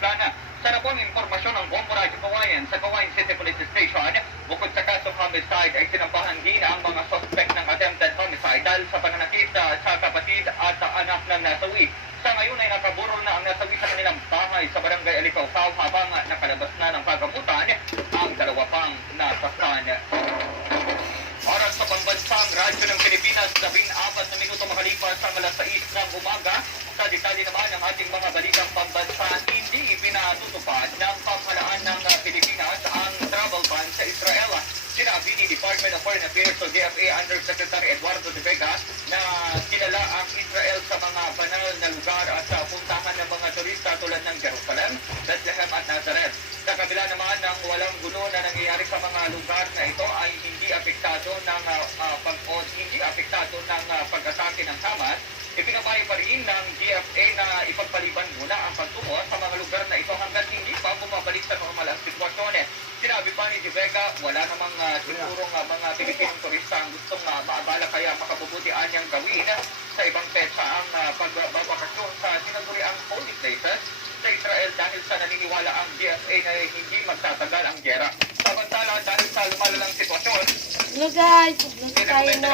plana. Sa napong impormasyon ng Bombo Radio Kawayan sa Kawayan City Police Station, bukod sa kasong homicide ay sinampahan din ang mga suspect ng attempted homicide dahil sa pananakit sa kapatid at anak ng nasawi. Sa ngayon ay nakaburol na ang nasawi sa kanilang bahay sa barangay Alicaucao habang nakalabas na ng pagamutan ang dalawa pang nasaktan. Oras sa pambansang radyo ng Pilipinas, 14 na minuto makalipas ang alas 6 ng umaga. Sa detalye naman ng ating mga balitang pambansa, hindi ipinatutupad ng pamahalaan ng Pilipinas ang travel ban sa Israel. Sinabi ni Department of Foreign Affairs o DFA Undersecretary Eduardo de Vega na kilala ang Israel sa mga banal na lugar at sa puntahan ng mga turista tulad ng Jerusalem, Bethlehem at Nazareth. Sa kabila naman ng walang gulo na nangyayari sa mga lugar na ito ay hindi apektado ng pag-atake ng Hamas. Ipinapayo pa rin ng DFA na ipagpaliban muna ang pagtungo sa mga lugar na ito hanggang hindi pa bumabalik sa normal ang sitwasyon. Sinabi pa ni De Vega, wala namang sigurong mga Pilipinong turista ang gustong maabala kaya makabubutian niyang gawin sa ibang petsa ang pagbabakasyon sa sinaguriang holy places sa Israel dahil sa naniniwala ang DFA na hindi magtatagal ang gera. Samantala, dahil sa lumalalang sitwasyon, hello guys, upload tayo na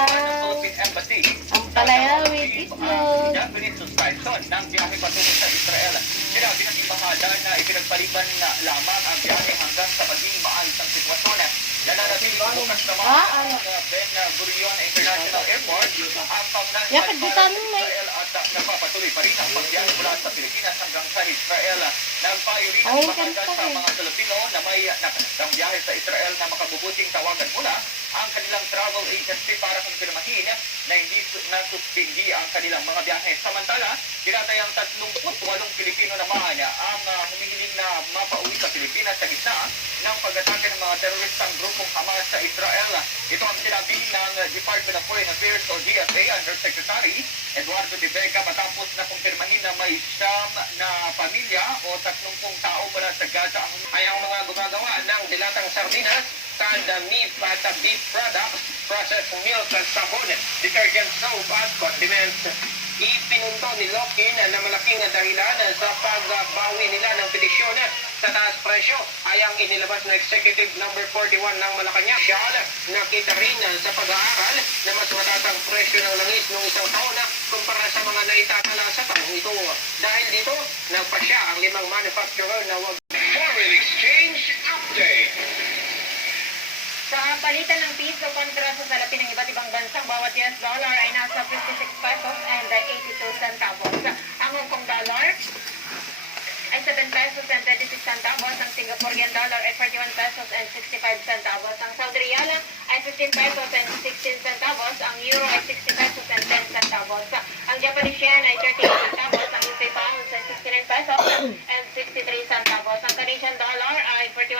ang Palayawi itlog. Japanese suspension ng biyahe patungo sa Israel. Sinabi ng embahada na ipinagpaliban na lamang ang biyahe hanggang sa maging maayos ang sitwasyon. Nananatiling bukas naman ang Ben Gurion International Airport ang pangnansal para sa Israel at napapatuloy pa rin ang pagbiyahe mula sa Pilipinas hanggang sa Israel. Nagpayo rin ang embahada sa mga Filipino na may nakasang biyahe sa Israel na makabubuting tawagan mula ang kanilang travel agency para kumpirmahin na hindi nasuspindi ang kanilang mga biyahe. Samantala, tinatayang 38 Pilipino naman ang humihiling na mapauwi sa Pilipinas sa gitna ng pag-atake ng mga teroristang grupong Hamas sa Israel. Ito ang sinabi ng Department of Foreign Affairs o DFA Undersecretary Eduardo de Vega matapos na kumpirmahin na may 9 na pamilya o 30 tao mula sa Gaza ay ang mga gumagawa ng dilatang sardinas, canned meat at beef products, processed milk at sabon, detergent soap at condiments. Ipinundo ni Lokin na malaking dahilan sa pagbawi nila ng petisyon sa taas presyo ay ang inilabas na Executive Number 41 ng Malacanang. Siya nakita rin sa pag-aaral na mas matatang presyo ng langis noong isang taon kumpara sa mga naitatala sa taong ito. Dahil dito, nagpasya ang 5 manufacturer na wag foreign exchange update. Sa palitan ng piso kontra sa salapi ng iba't ibang bansang, bawat US dollar ay nasa 56 pesos and 82 centavos. Ang Hong Kong dollar ay 7 pesos and 26 centavos. Ang Singaporean dollar ay 41 pesos and 65 centavos. Ang Saudi Riyal ay 15 pesos and 16 centavos. Ang euro ay 60 pesos and 10 centavos. Ang Japanese yen ay 38 centavos. Ang UK pounds ay 69 pesos and 63 centavos. Ang Canadian dollar ay 41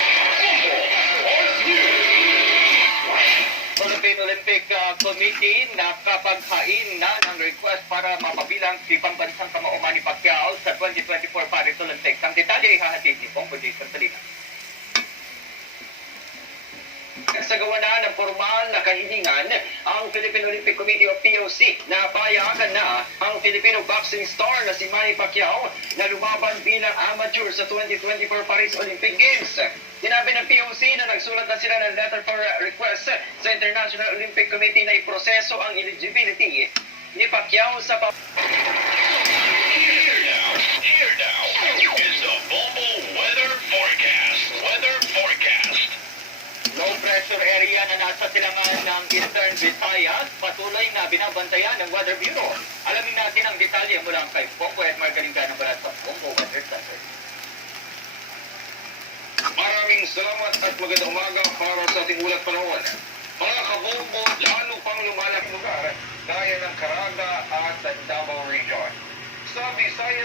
Philippine Olympic Committee nakapaghain na ng request para mapabilang si pambansang kamao Manny Pacquiao sa 2024 Paris Olympics. Ang detalye ay hahatid ni Bongo Jason Salina. Nagsagawa na ng formal na kahilingan ang Philippine Olympic Committee o POC na payagan na ang Filipino boxing star na si Manny Pacquiao na lumaban bilang amateur sa 2024 Paris Olympic Games. Sinabi ng POC na nagsulat na sila ng letter for request sa International Olympic Committee na iproseso ang eligibility ni Pacquiao sa Here now is the Bombo weather forecast. low pressure area na nasa silangan ng Eastern Visayas patuloy na binabantayan ng Weather Bureau. Alamin natin ang detalye mula kay Bongo at Margalinga ng Balat sa Bongo Weather Center. Maraming salamat at magandang umaga para sa ating ulat panahon. Mga kabombo, lalo pang lumalak lugar gaya ng Caraga at Davao Region. Sa Visayas